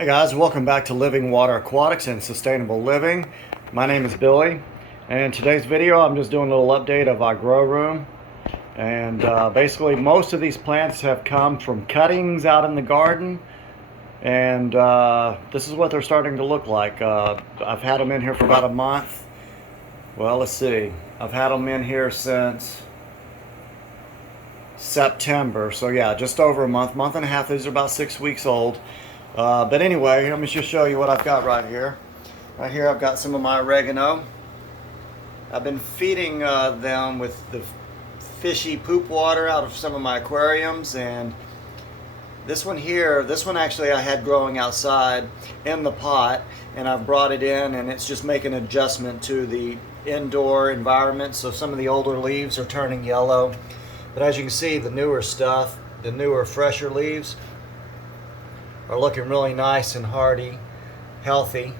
Hey guys, welcome back to Living Water Aquatics and Sustainable Living. My name is Billy, and in today's video I'm just doing a little update of our grow room. And basically most of these plants have come from cuttings out in the garden, and this is what they're starting to look like. I've had them in here for about a month. Well, let's see, I've had them in here since September, so yeah, just over a month and a half. These are about 6 weeks old. But anyway, let me just show you what I've got right here. Right here I've got some of my oregano. I've been feeding them with the fishy poop water out of some of my aquariums, and this one here, this one actually I had growing outside in the pot, and I've brought it in and it's just making an adjustment to the indoor environment. So some of the older leaves are turning yellow, but as you can see, the newer stuff, the newer fresher leaves are looking really nice and hardy, healthy.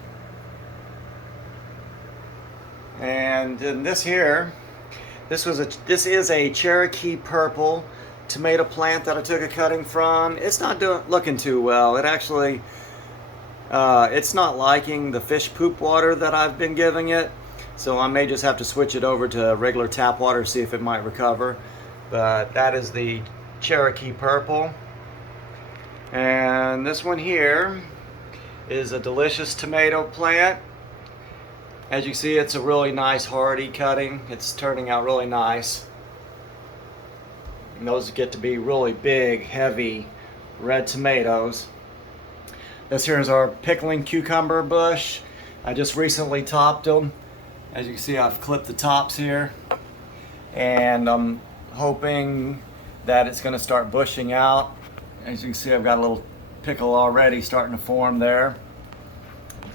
And then this here, this is a Cherokee purple tomato plant that I took a cutting from. It's not looking too well. It actually, it's not liking the fish poop water that I've been giving it. So I may just have to switch it over to regular tap water, see if it might recover. But that is the Cherokee purple. And this one here is a delicious tomato plant. As you see, it's a really nice hardy cutting. It's turning out really nice. And those get to be really big, heavy red tomatoes. This here is our pickling cucumber bush. I just recently topped them. As you can see, I've clipped the tops here, and I'm hoping that it's going to start bushing out. As you can see, I've got a little pickle already starting to form there.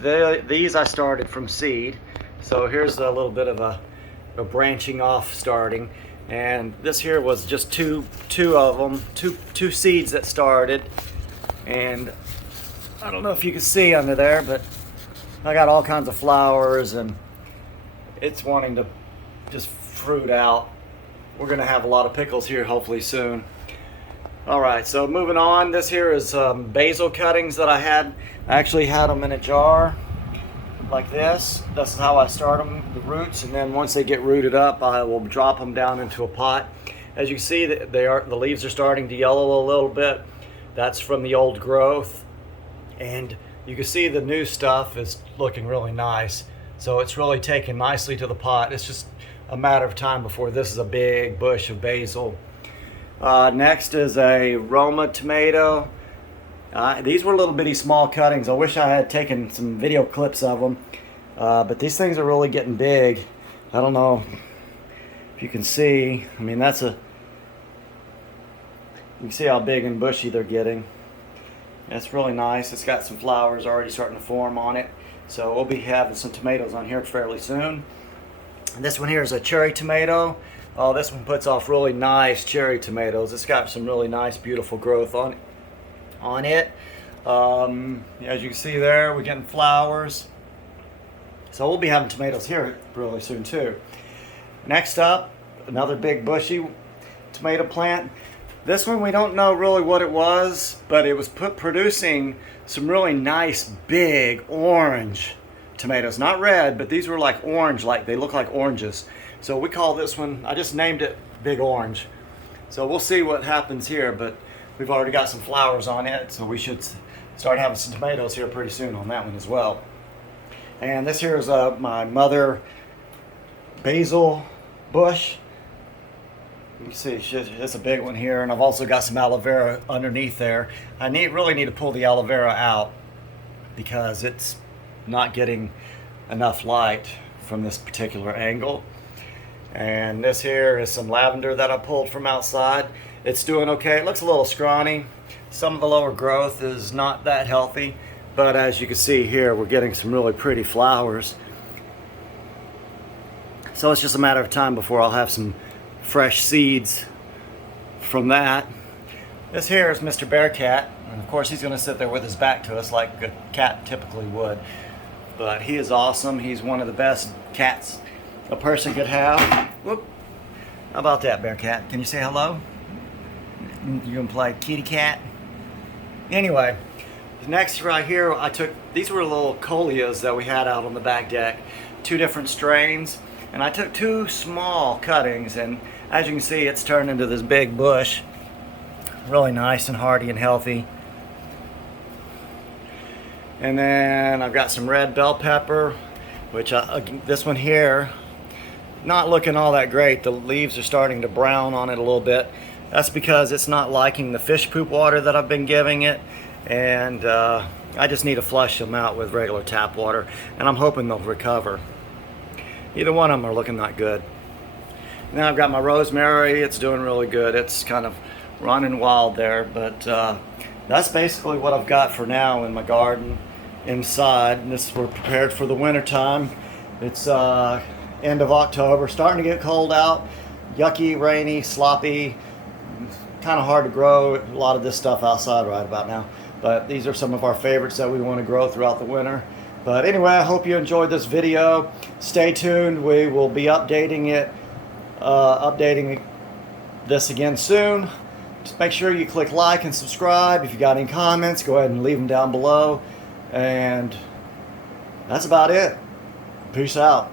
These I started from seed, so here's a little bit of a branching off starting. And this here was just two of them, two seeds that started. And I don't know if you can see under there, but I got all kinds of flowers, and it's wanting to just fruit out. We're gonna have a lot of pickles here hopefully soon. Alright, so moving on, this here is basil cuttings that I had. I actually had them in a jar like this. This is how I start them, the roots, and then once they get rooted up, I will drop them down into a pot. As you can see, the leaves are starting to yellow a little bit. That's from the old growth. And you can see the new stuff is looking really nice. So it's really taken nicely to the pot. It's just a matter of time before this is a big bush of basil. Next is a Roma tomato. These were little bitty small cuttings. I wish I had taken some video clips of them, but these things are really getting big. I don't know if you can see. I mean, you can see how big and bushy they're getting. That's really nice. It's got some flowers already starting to form on it, so we'll be having some tomatoes on here fairly soon. And this one here is a cherry tomato. Oh, this one puts off really nice cherry tomatoes. It's got some really nice, beautiful growth on it. As you can see there, we're getting flowers. So we'll be having tomatoes here really soon too. Next up, another big bushy tomato plant. This one we don't know really what it was, but it was producing some really nice, big orange tomatoes. Not red, but these were like orange, like they look like oranges. So we call this one, I just named it Big Orange. So we'll see what happens here, but we've already got some flowers on it, so we should start having some tomatoes here pretty soon on that one as well. And this here is my mother basil bush. You can see it's a big one here, and I've also got some aloe vera underneath there. I really need to pull the aloe vera out because it's not getting enough light from this particular angle. And this here is some lavender that I pulled from outside. It's doing okay. It looks a little scrawny. Some of the lower growth is not that healthy, but as you can see here, we're getting some really pretty flowers. So it's just a matter of time before I'll have some fresh seeds from that. This here is Mr. Bearcat, and of course he's going to sit there with his back to us like a cat typically would. But he is awesome. He's one of the best cats a person could have. Whoop. How about that, Bearcat? Can you say hello? You can play kitty cat? Anyway, Next, right here, I took, these were little coleus that we had out on the back deck, 2 different strains, and I took 2 small cuttings, and as you can see, it's turned into this big bush. Really nice and hardy and healthy. And then I've got some red bell pepper, which this one here, not looking all that great. The leaves are starting to brown on it a little bit. That's because it's not liking the fish poop water that I've been giving it, and I just need to flush them out with regular tap water, and I'm hoping they'll recover. Either one of them are looking not good. Now I've got my rosemary. It's doing really good. It's kind of running wild there, but that's basically what I've got for now in my garden inside. And this, we're prepared for the winter time. It's end of October, starting to get cold out, yucky, rainy, sloppy, kind of hard to grow a lot of this stuff outside right about now, but these are some of our favorites that we want to grow throughout the winter. But anyway, I hope you enjoyed this video. Stay tuned. We will be updating this again soon. Just make sure you click like and subscribe. If you got any comments, go ahead and leave them down below. And that's about it. Peace out.